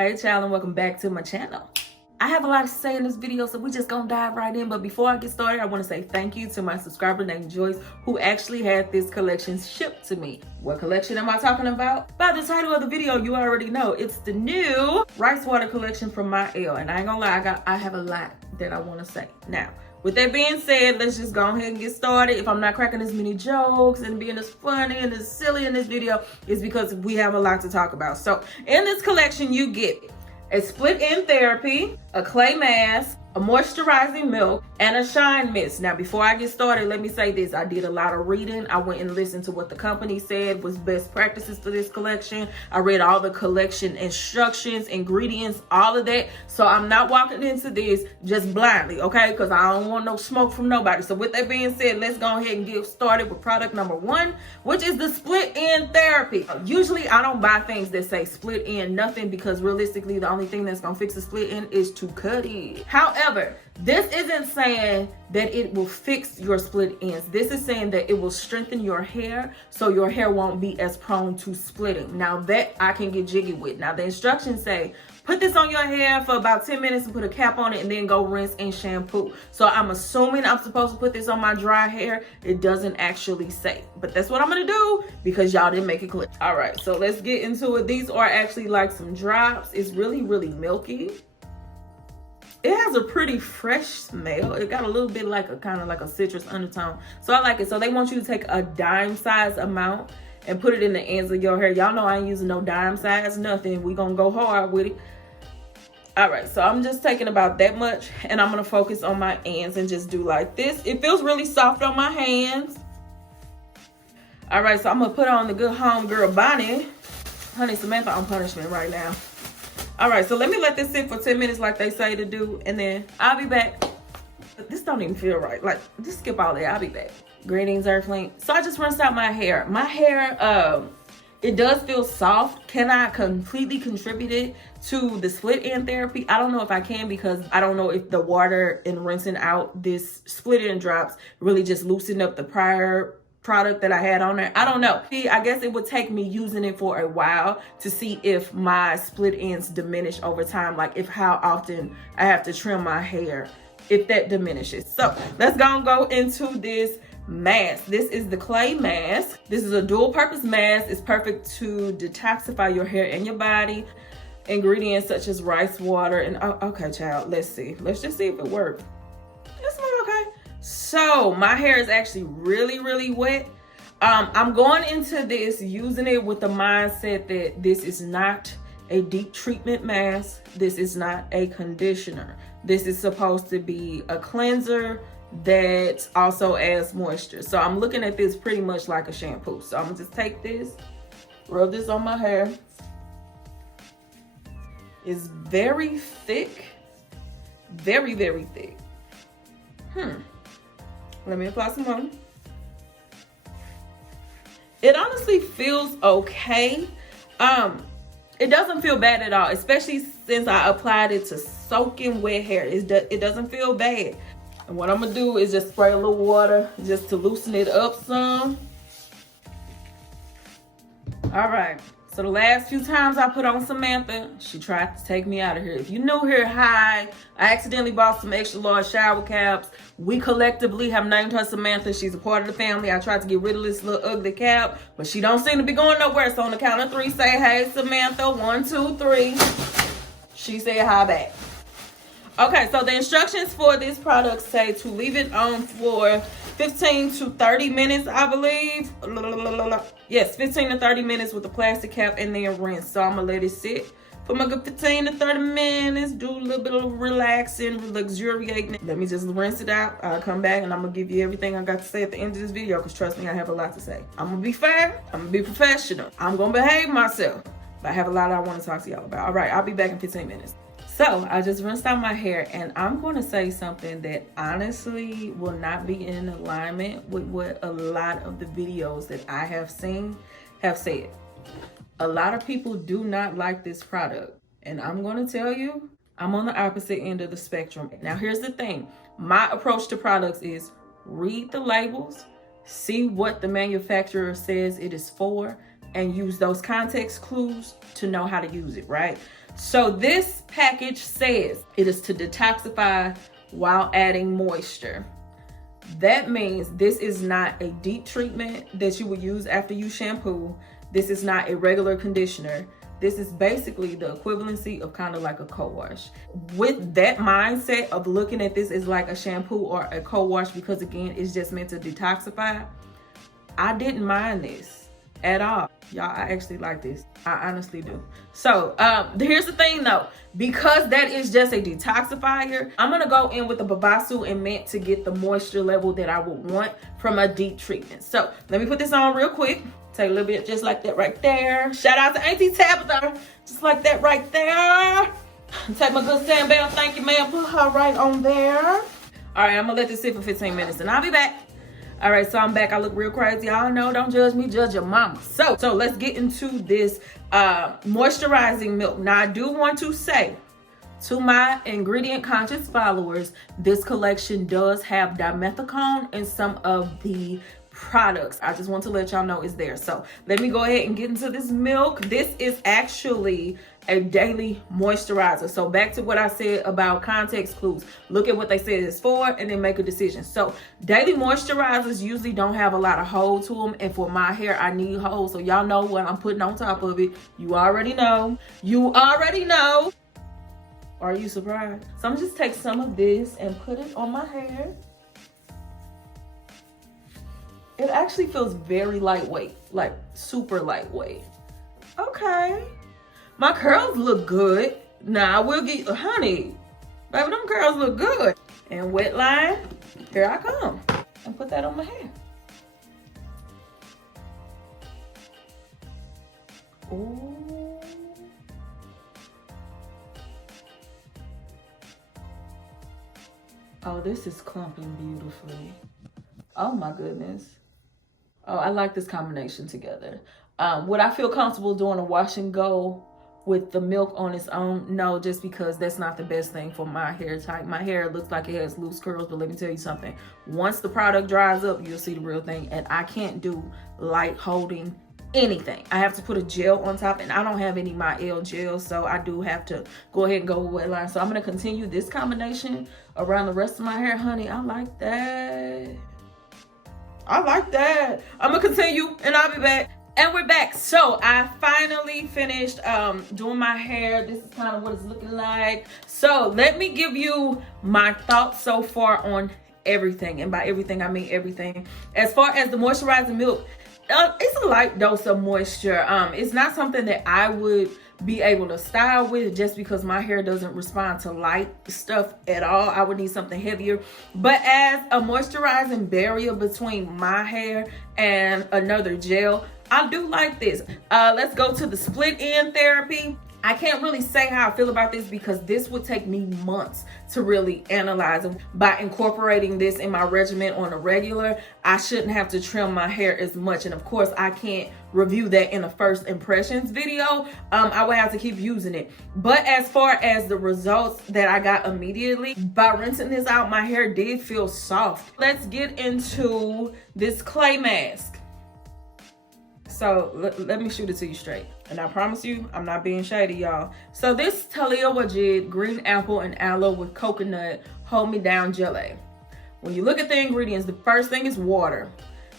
Hey child, and welcome back to my channel. I have a lot to say in this video, so we just gonna dive right in. But before I get started, I want to say thank you to my subscriber named Joyce, who actually had this collection shipped to me. What collection am I talking about? By the title of the video, you already know. It's the new rice water collection from Mielle. And I ain't gonna lie, I have a lot that I want to say. Now, with that being said, let's just go ahead and get started. If I'm not cracking as many jokes and being as funny and as silly in this video, it's because we have a lot to talk about. So in this collection, you get a split-end therapy, a clay mask, a moisturizing milk, and a shine mist. Now, before I get started, let me say this. I did a lot of reading. I went and listened to what the company said was best practices for this collection. I read all the collection instructions, ingredients, all of that. So I'm not walking into this just blindly, okay? Because I don't want no smoke from nobody. So with that being said, let's go ahead and get started with product number 1, which is the split-end therapy. Usually, I don't buy things that say split-end nothing because realistically, the only thing that's going to fix the split-end is to cut it. However, this isn't saying that it will fix your split ends. This is saying that it will strengthen your hair so your hair won't be as prone to splitting. Now that I can get jiggy with. Now the instructions say, put this on your hair for about 10 minutes and put a cap on it and then go rinse and shampoo. So I'm assuming I'm supposed to put this on my dry hair. It doesn't actually say, but that's what I'm gonna do because y'all didn't make it clear. All right, so let's get into it. These are actually like some drops. It's really, really milky. It has a pretty fresh smell. It got a little bit like a kind of like a citrus undertone. So I like it. So they want you to take a dime size amount and put it in the ends of your hair. Y'all know I ain't using no dime size, nothing. We gonna go hard with it. All right, so I'm just taking about that much and I'm gonna focus on my ends and just do like this. It feels really soft on my hands. All right, so I'm gonna put on the good homegirl Bonnie. Honey Samantha on punishment right now. All right, so let me let this sit for 10 minutes like they say to do, and then I'll be back. This don't even feel right. Like, just skip all that. I'll be back. Greetings, Earthling. So I just rinsed out my hair. My hair, it does feel soft. Can I completely contribute it to the split-end therapy? I don't know if I can because I don't know if the water and rinsing out this split-end drops really just loosened up the prior product that I had on there. I don't know. I guess it would take me using it for a while to see if my split ends diminish over time, like if how often I have to trim my hair, if that diminishes. So let's go into this mask. This is the clay mask. This is a dual purpose mask. It's perfect to detoxify your hair and your body. Ingredients such as rice water and okay child, let's see. Let's just see if it works. It smells okay. So my hair is actually really, really wet. I'm going into this using it with the mindset that this is not a deep treatment mask. This is not a conditioner. This is supposed to be a cleanser that also adds moisture. So I'm looking at this pretty much like a shampoo. So I'm gonna just take this, rub this on my hair. It's very thick, very, very thick. Let me apply some more. It honestly feels okay. It doesn't feel bad at all, especially since I applied it to soaking wet hair. It doesn't feel bad. And what I'm gonna do is just spray a little water just to loosen it up some. All right. So the last few times I put on Samantha, she tried to take me out of here. If you knew her, hi. I accidentally bought some extra large shower caps. We collectively have named her Samantha. She's a part of the family. I tried to get rid of this little ugly cap, but she don't seem to be going nowhere. So on the count of 3, say, hey, Samantha. 1, 2, 3. She said hi back. Okay, so the instructions for this product say to leave it on for 15 to 30 minutes, I believe. Yes, 15 to 30 minutes with the plastic cap and then rinse. So I'm gonna let it sit for my good 15 to 30 minutes. Do a little bit of relaxing, luxuriating. Let me just rinse it out. I'll come back and I'm gonna give you everything I got to say at the end of this video because trust me, I have a lot to say. I'm gonna be fair. I'm gonna be professional. I'm gonna behave myself. But I have a lot I want to talk to y'all about. All right, I'll be back in 15 minutes. So I just rinsed out my hair and I'm going to say something that honestly will not be in alignment with what a lot of the videos that I have seen have said. A lot of people do not like this product. And I'm going to tell you, I'm on the opposite end of the spectrum. Now, here's the thing. My approach to products is read the labels, see what the manufacturer says it is for, and use those context clues to know how to use it, right? So this package says it is to detoxify while adding moisture. That means this is not a deep treatment that you would use after you shampoo. This is not a regular conditioner. This is basically the equivalency of kind of like a co-wash. With that mindset of looking at this as like a shampoo or a co-wash, because again, it's just meant to detoxify, I didn't mind this at all. Y'all, I actually like this. I honestly do. So here's the thing though, because that is just a detoxifier, I'm gonna go in with the Babasu and Mint to get the moisture level that I would want from a deep treatment. So let me put this on real quick. Take a little bit just like that right there. Shout out to Auntie Tabitha, just like that right there. Take my good sand bell, thank you ma'am, put her right on there. All right, I'm gonna let this sit for 15 minutes and I'll be back. All right, so I'm back. I look real crazy. Y'all know, don't judge me, judge your mama. So let's get into this moisturizing milk. Now, I do want to say to my ingredient conscious followers, this collection does have dimethicone in some of the products. I just want to let y'all know it's there. So let me go ahead and get into this milk. This is actually a daily moisturizer. So back to what I said about context clues. Look at what they said it's for and then make a decision. So daily moisturizers usually don't have a lot of hold to them. And for my hair, I need hold. So y'all know what I'm putting on top of it. You already know. You already know. Are you surprised? So I'm just take some of this and put it on my hair. It actually feels very lightweight, like super lightweight. Okay. My curls look good. Now I will get, honey, baby, them curls look good. And wet line, here I come. And put that on my hair. Ooh. Oh, this is clumping beautifully. Oh my goodness. Oh, I like this combination together. Would I feel comfortable doing a wash and go with the milk on its own? No, just because that's not the best thing for my hair type. My hair looks like it has loose curls, but let me tell you something. Once the product dries up, you'll see the real thing. And I can't do light holding anything. I have to put a gel on top, and I don't have any Mielle gel, so I do have to go ahead and go with wet line. So I'm going to continue this combination around the rest of my hair. Honey, I like that. I like that. I'm gonna continue and I'll be back. And we're back. So I finally finished doing my hair. This is kind of what it's looking like. So let me give you my thoughts so far on everything. And by everything, I mean everything. As far as the moisturizing milk, it's a light dose of moisture. It's not something that I would be able to style with just because my hair doesn't respond to light stuff at all. I would need something heavier. But as a moisturizing barrier between my hair and another gel, I do like this. Let's go to the split end therapy. I can't really say how I feel about this because this would take me months to really analyze. By incorporating this in my regimen on a regular, I shouldn't have to trim my hair as much. And of course, I can't review that in a first impressions video. I would have to keep using it. But as far as the results that I got immediately, by rinsing this out, my hair did feel soft. Let's get into this clay mask. So let me shoot it to you straight. And I promise you, I'm not being shady, y'all. So this Talia Wajid green apple and aloe with coconut hold me down jelly. When you look at the ingredients, the first thing is water.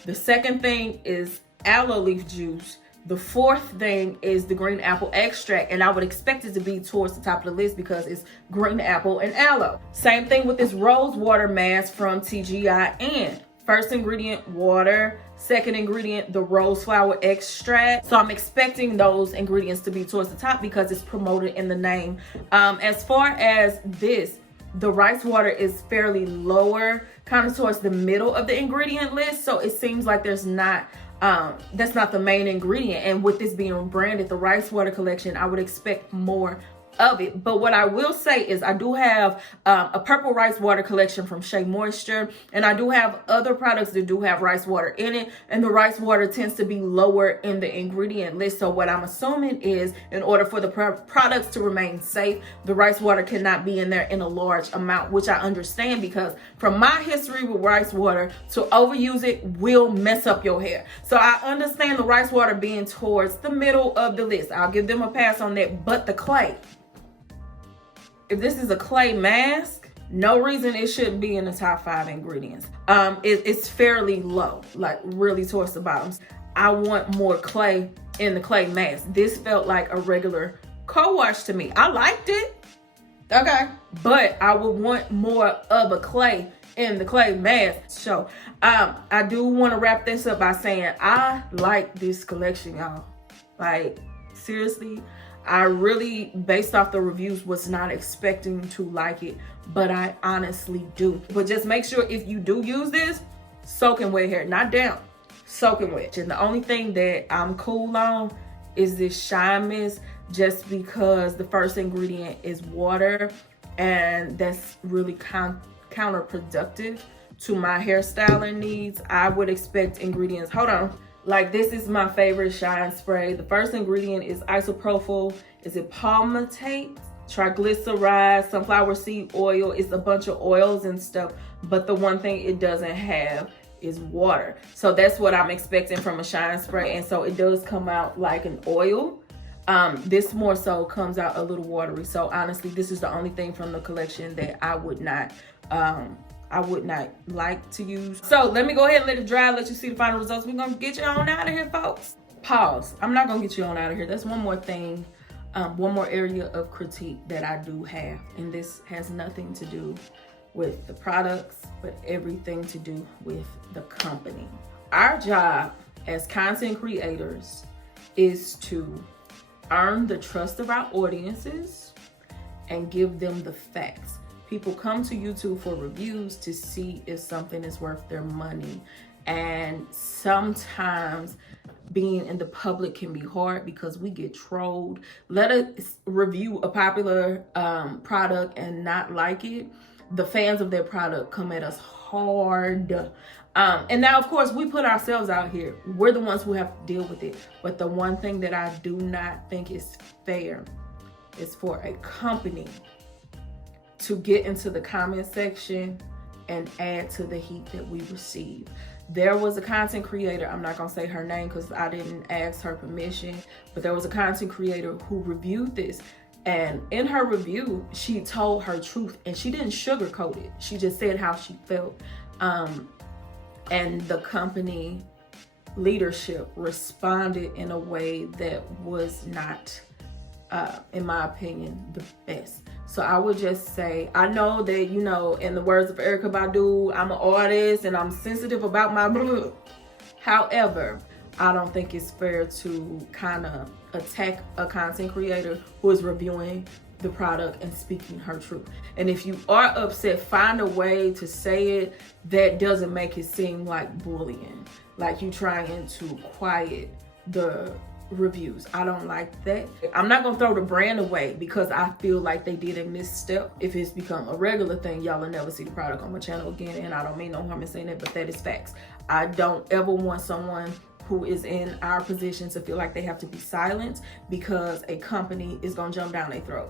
The second thing is aloe leaf juice. The fourth thing is the green apple extract. And I would expect it to be towards the top of the list because it's green apple and aloe. Same thing with this rose water mask from TGIN. First ingredient, water. Second ingredient, the rose flower extract. So I'm expecting those ingredients to be towards the top because it's promoted in the name. As far as this, the rice water is fairly lower, kind of towards the middle of the ingredient list. So it seems like there's not, that's not the main ingredient. And with this being branded, the rice water collection, I would expect more of it. But what I will say is I do have a purple rice water collection from Shea Moisture, and I do have other products that do have rice water in it, and the rice water tends to be lower in the ingredient list. So what I'm assuming is, in order for the products to remain safe, the rice water cannot be in there in a large amount, which I understand, because from my history with rice water, to overuse it will mess up your hair. So I understand the rice water being towards the middle of the list. I'll give them a pass on that. But the clay, if this is a clay mask, no reason it shouldn't be in the top 5 ingredients. It's fairly low, like really towards the bottom. I want more clay in the clay mask. This felt like a regular co-wash to me. I liked it, okay, but I would want more of a clay in the clay mask. So I do want to wrap this up by saying I like this collection, y'all. Like, seriously, I really, based off the reviews, was not expecting to like it, but I honestly do. But just make sure if you do use this, soaking wet hair, not down, soaking wet. And the only thing that I'm cool on is this shine mist, just because the first ingredient is water, and that's really counterproductive to my hairstyling needs. I would expect ingredients, hold on, like this is my favorite shine spray. The first ingredient is isopropyl, is it palmitate, triglycerides, sunflower seed oil. It's a bunch of oils and stuff, but the one thing it doesn't have is water. So that's what I'm expecting from a shine spray, and so it does come out like an oil. This more so comes out a little watery. So honestly, this is the only thing from the collection that I would not like to use. So let me go ahead and let it dry, let you see the final results. We're gonna get you on out of here, folks. Pause. I'm not gonna get you on out of here. That's one more thing, one more area of critique that I do have, and this has nothing to do with the products, but everything to do with the company. Our job as content creators is to earn the trust of our audiences and give them the facts. People come to YouTube for reviews to see if something is worth their money. And sometimes being in the public can be hard because we get trolled. Let us review a popular product and not like it. The fans of their product come at us hard. And now, of course, we put ourselves out here. We're the ones who have to deal with it. But the one thing that I do not think is fair is for a company to get into the comment section and add to the heat that we receive. There was a content creator, I'm not gonna say her name because I didn't ask her permission, but there was a content creator who reviewed this. And in her review, she told her truth and she didn't sugarcoat it. She just said how she felt. And the company leadership responded in a way that was not, in my opinion, the best. So I would just say, I know that, you know, in the words of Erykah Badu, I'm an artist and I'm sensitive about my blah. However, I don't think it's fair to kind of attack a content creator who is reviewing the product and speaking her truth. And if you are upset, find a way to say it that doesn't make it seem like bullying, like you trying to quiet the reviews. I don't like that. I'm not gonna throw the brand away because I feel like they did a misstep. If it's become a regular thing, y'all will never see the product on my channel again, and I don't mean no harm in saying that, but that is facts. I don't ever want someone who is in our position to feel like they have to be silent because a company is gonna jump down their throat.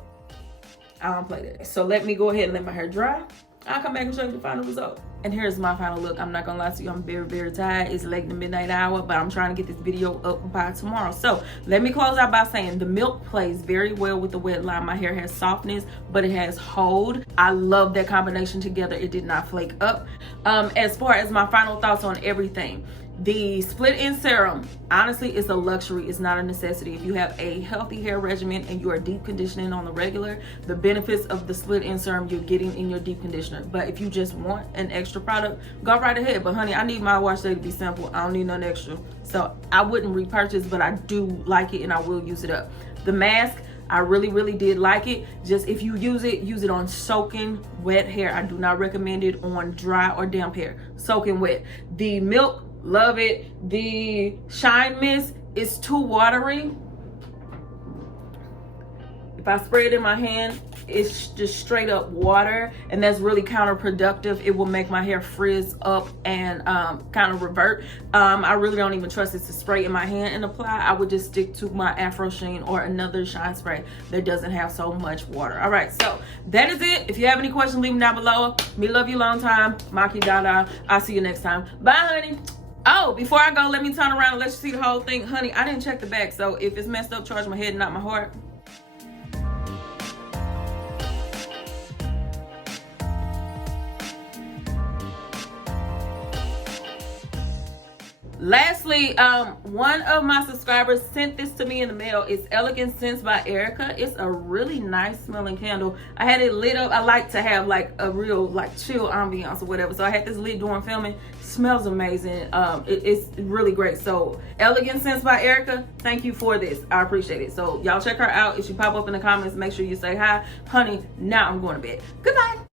I don't play that. So let me go ahead and let my hair dry. I'll come back and show you the final result. And here's my final look. I'm not gonna lie to you, I'm very, very tired. It's late in the midnight hour, but I'm trying to get this video up by tomorrow. So let me close out by saying the milk plays very well with the wet line. My hair has softness, but it has hold. I love that combination together. It did not flake up. As far as my final thoughts on everything, the split end serum, honestly, it's a luxury. It's not a necessity. If you have a healthy hair regimen and you are deep conditioning on the regular, the benefits of the split end serum you're getting in your deep conditioner. But if you just want an extra product, go right ahead. But honey, I need my wash day to be simple. I don't need nothing extra. So I wouldn't repurchase, but I do like it and I will use it up. The mask, I really, really did like it. Just if you use it on soaking wet hair. I do not recommend it on dry or damp hair. Soaking wet. The milk, love it. The shine mist is too watery. If I spray it in my hand, it's just straight up water, and that's really counterproductive. It will make my hair frizz up and kind of revert. I really don't even trust it to spray in my hand and apply. I would just stick to my Afro Sheen or another shine spray that doesn't have so much water. All right, so that is it. If you have any questions, leave them down below. Me love you long time. Maki Dada. I'll see you next time. Bye, honey. Oh, before I go, let me turn around and let you see the whole thing. Honey, I didn't check the back, so if it's messed up, charge my head, not my heart. Lastly, one of my subscribers sent this to me in the mail. It's Elegant Scents by Erica. It's a really nice smelling candle. I had it lit up. I like to have like a real like chill ambiance or whatever. So I had this lit during filming. Smells amazing. It's really great. So Elegant Scents by Erica, thank you for this. I appreciate it. So y'all check her out. If she pop up in the comments, make sure you say hi. Honey, now I'm going to bed. Goodbye.